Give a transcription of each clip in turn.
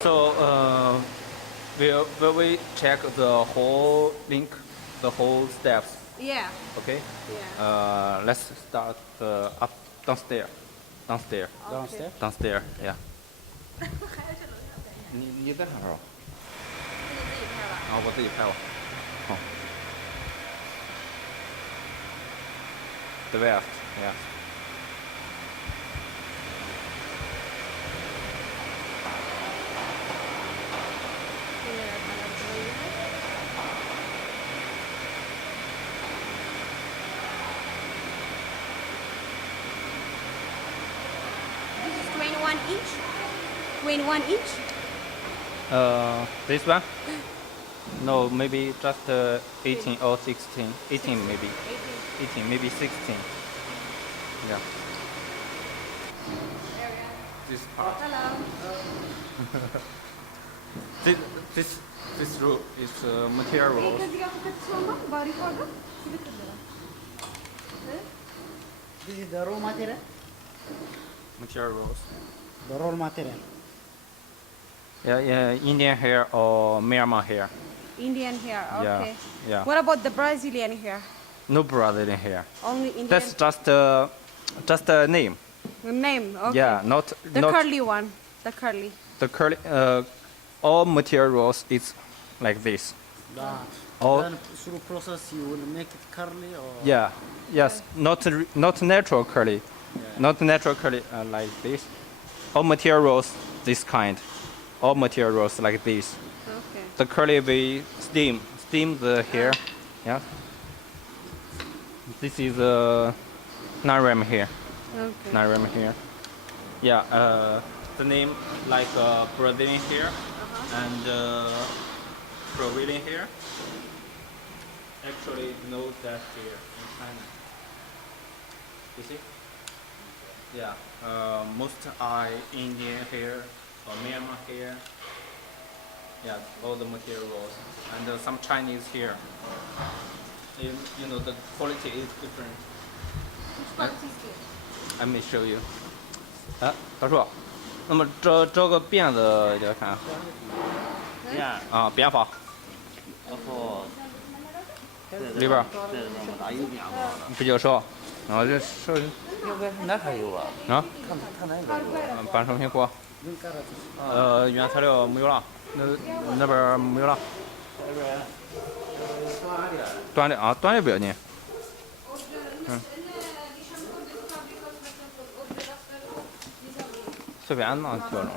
So will we check the whole link, the whole steps? Yeah. Okay. Yeah. Let's start up downstairs. Downstairs. Okay. Downstairs. Yeah. 你在哪儿啊？啊，我自己拍了。好。The west. Yeah. This is 21 inch. 21 inch. This one? No, maybe just 18 or 16. 18 maybe. 18, maybe 16. Yeah. This part. Hello. This room is materials. This is the raw material, Materials. the raw material. Yeah, Indian hair or Myanmar hair. Indian hair. Yeah, Okay. yeah. What about the Brazilian hair? No Brazilian hair. Only Indian. That's just a name. Name. Okay. Yeah, not The not curly one. The curly. the curly. All materials is like this. All Then through process you will make it curly or yeah, yes, not natural curly, not natural curly like this. All materials this kind. All materials like this. Okay. The curly we steam the hair. Yeah. This is non-rem hair. Okay. Non-rem hair. Yeah. The name like Brazilian hair and Peruvian hair. Actually, no that hair in China. You see? Yeah. Most are Indian hair or Myanmar hair. Yeah, all the materials and some Chinese hair. You know the quality is different. Let me show you. 哎，大叔，那么这个辫子叫啥？辫啊，编法然后里边儿这种哪有变化了？比较少，然后这手应该哪还有啊？啊，看哪个有？半成品货。原材料没有了，那边儿没有了。这边短的。短的啊，短的不要紧。随便拿调整。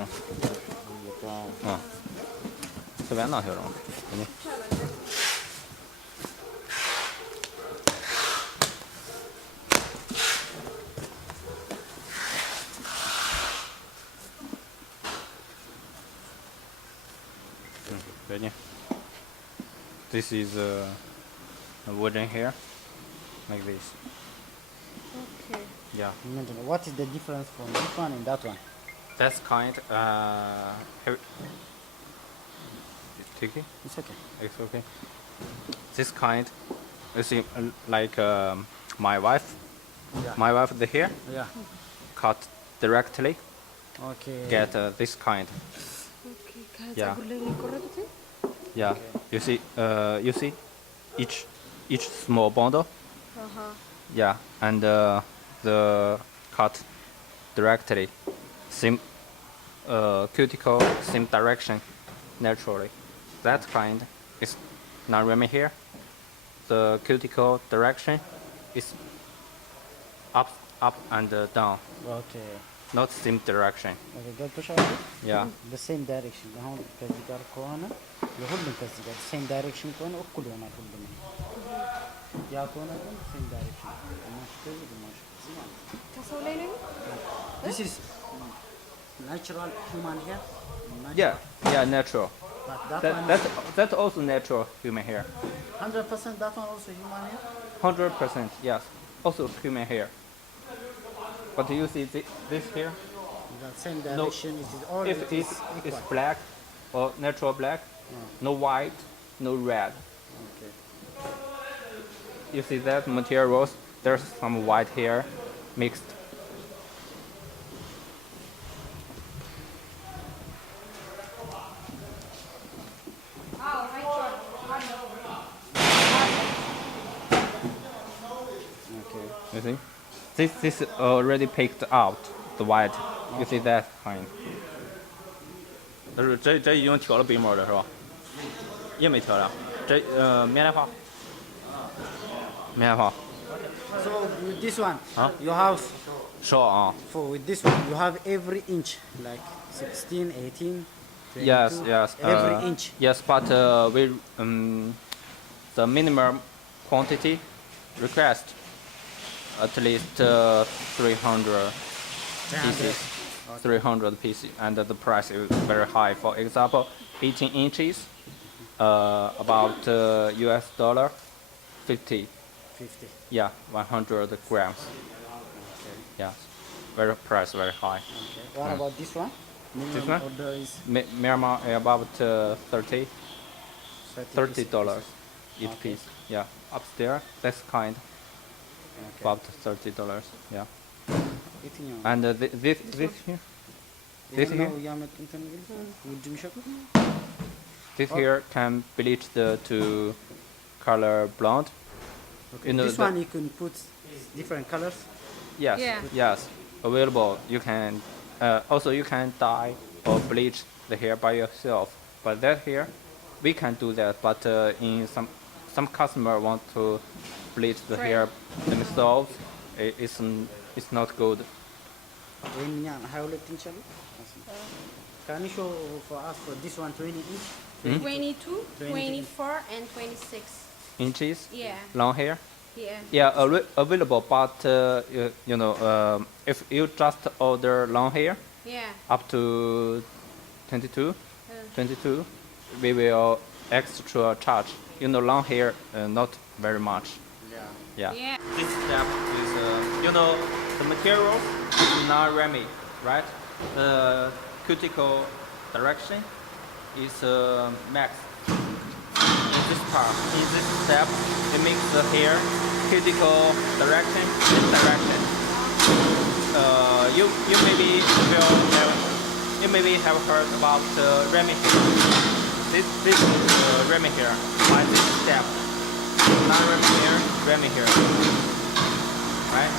随便拿调整，给你。给你。This is a wooden hair, like this. Okay. Yeah. Imagine what is the difference from this one and that one? That's kind. Take it. It's okay. It's okay. This kind, you see, like my wife. Yeah. My wife, the hair Yeah. cut directly. Okay. Get this kind. Okay. Yeah. Yeah. You see, each small bundle. Yeah, and the cut directly, same cuticle, same direction, naturally. That kind is non-remi hair. The cuticle direction is up and down, Okay. not same direction. Okay. Get push out. Yeah. The same direction. هون كذي قال كونا يهون كذي قال same direction كونا وكل يوم يهون مني. يا كونا كون same direction. ماشي كذي ماشي. This is natural human hair. Yeah, natural. But that one That's also natural human hair. 100% that one also human hair. 100%, yes. Also human hair. But you see this hair? The same direction. It is all If it is it's equal. black or natural black, no white, no red. Okay. You see that materials, there's some white hair mixed. You see? This already picked out the white. You see that kind. 这已经调了鼻毛了是吧？也没调了。这棉花，棉花。 So with this one, Huh? you have, 说啊。 for with this one, you have every inch, like 16, 18, 22, Yes, yes. every inch. Yes, but the minimum quantity request at least 300 pieces. 300 pieces, and the price is very high. For example, 18 inches, about US dollar 50. 50. Yeah, 100 grams. Yes, very price very high. Okay. What about this one? Minimum one? order is Myanmar about 30 30 dollars each Okay. piece. Yeah, upstairs that's kind Okay. about $30. Yeah, የትኛው ነው? and this here, this ይሄን here, ነው እያመጡ እንትን የሚሉት? ውድ የሚሸጡት? this here can bleach the to color blonde. Okay. You know This the- one you can put different colors. Yes, Yeah. yes, available. You can also you can dye or bleach the hair by yourself. But that hair, we can do that. But in some customer want to bleach the Right. hair themselves. It's not good. ይሄንኛው 22 inch አለ? Can you show for us for this one 20 inch? 22, 20. 24, and 26. Inches, Yeah, long hair. yeah. Yeah, available. But you know, if you just order long hair Yeah. up to 22, we will extra charge. You know, long hair not very much. Yeah. Yeah. Yeah. This step is, you know, the material is non-remy, right? The cuticle direction is max. In this part, in this step, it makes the hair cuticle direction and direction. You maybe have heard about remy hair. This is remy hair by this step. Non-remy hair, remy hair. Right?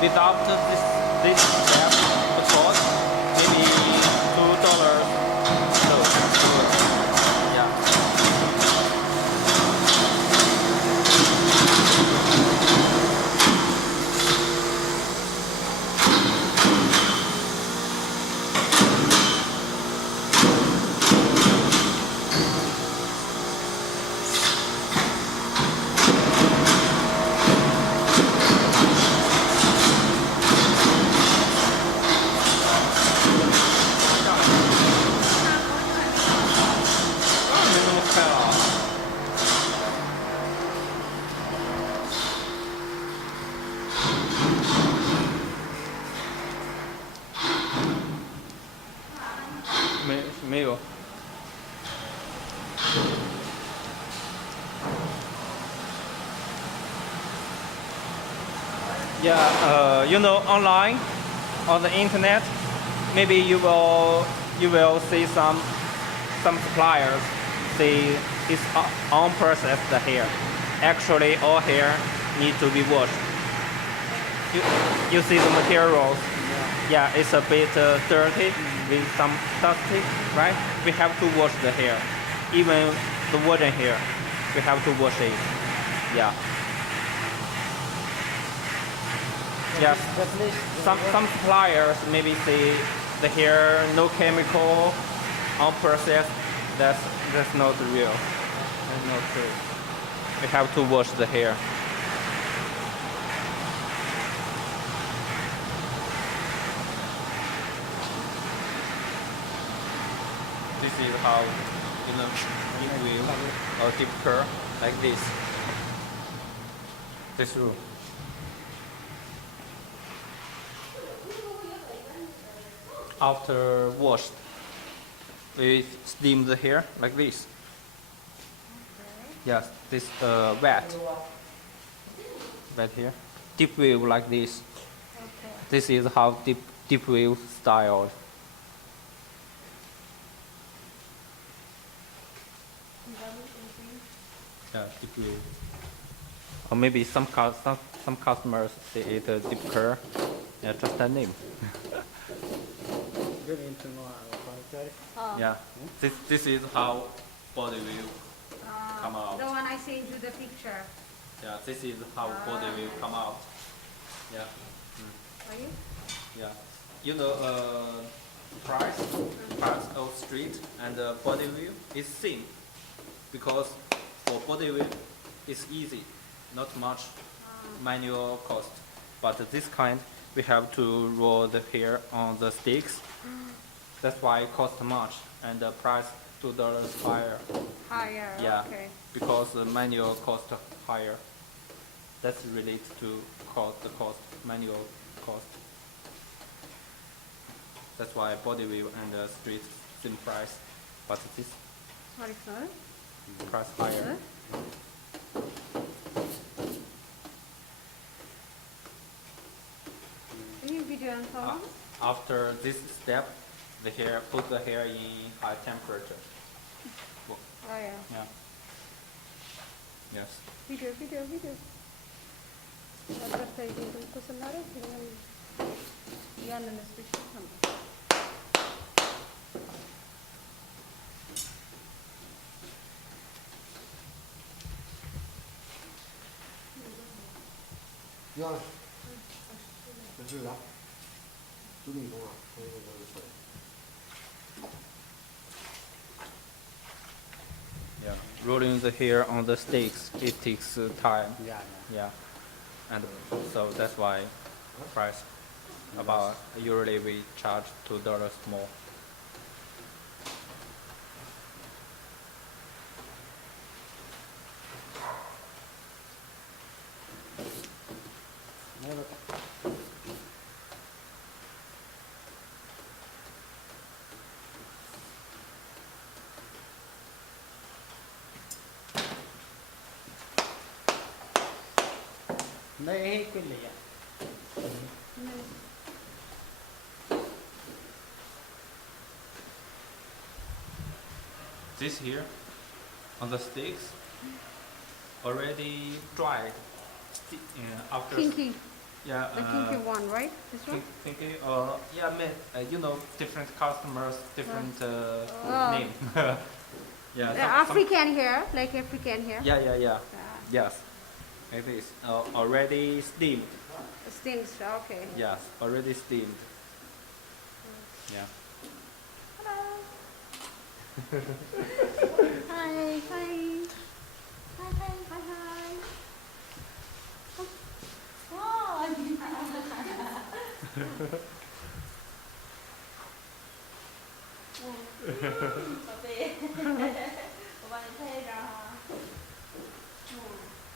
Without this step, the cost maybe $2. So, yeah.没有。Yeah, you know, online, on the internet, maybe you will see some suppliers say it's on process the hair. Actually, all hair need to be washed. You see the materials. Yeah, it's a bit dirty with some dusty, right? We have to wash the hair. Even the virgin hair, we have to wash it. Yeah. Yes. Some suppliers maybe say the hair no chemical, on process. That's not real. That's not true. We have to wash the hair. This is how, you know, deep wave or deep curl like this. This room. After washed, we steam the hair like this. Yes, this wet here. Deep wave like this. This is how deep wave style. Yeah, if you Or maybe some customers say it deep curl. Yeah, just a name. Böyle internwa tarif. yeah, this is how body will come out. The one I sent you the picture. Yeah, this is how body will come out. Yeah, Are you? yeah. You know, price of street and body wheel is same because for body wheel it's easy, not much manual cost. But this kind we have to roll the hair on the sticks. That's why it costs much and the price $2 higher. Higher. Yeah, Okay. because the manual cost higher. That's related to manual cost. That's why body wheel and street same price, but this Sorry, sir. price higher. Any video and Uh, phone? After this step, put the hair in high temperature. Oh yeah. Yeah. Yes. Video. Advertising ko sa nara. Yan na special kami. Yeah. Rolling the hair on the sticks, it takes time. Yeah. Yeah. And so that's why price about usually we charge $2 more. Evet. नहीं कोई ले जा This here on the sticks already dried. After Kinky. yeah, The kinky one, right? This one? Kinky, yeah, you know, different customers, different name. Yeah. The African hair, like African hair. Yeah. Yes. Like this. Already steamed. Stings. Okay. Yes, already steamed. Yeah. Hello. Hi.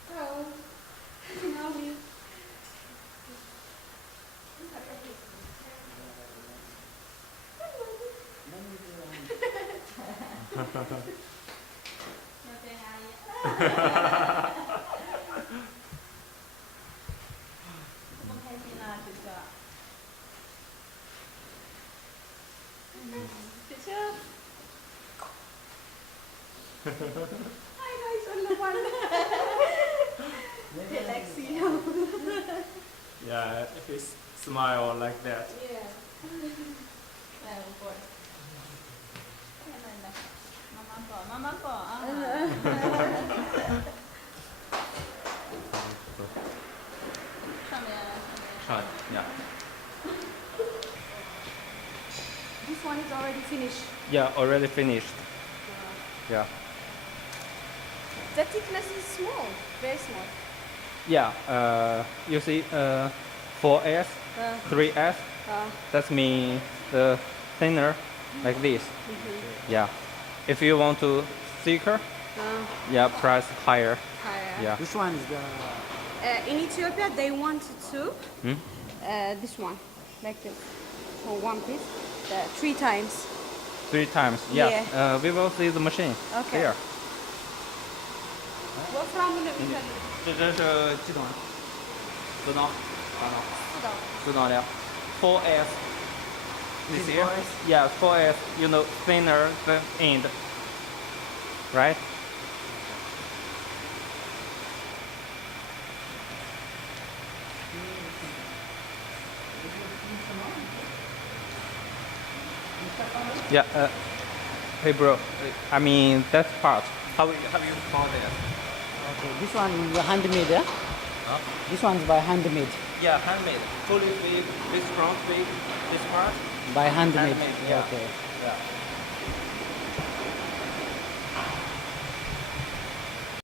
Hello. How are you? Hi guys, on the one. Yeah, if you smile like that. Yeah. Yeah. This one is already finished. Yeah, already finished. Yeah. The thickness is small, very small. Yeah. You see, 4S, 3S. That means the thinner, like this. Yeah. If you want to thicker, yeah, price higher. Higher. Yeah. This one is the In Ethiopia, they want to this one, like this, for one piece, 3 times. 3 times. Yeah. We will see the machine. Okay. Here. What from Italy? 这是几档？4档。4档了。4S. This here? Yeah, 4S. You know, thinner than end. Right? Yeah. Hey, bro. I mean that part. How you call it? Okay, this one is handmade, yeah? Huh? This one's by handmade. Yeah, handmade. Fully wig, this front wig, this part. By handmade. Handmade, yeah. Okay. Yeah.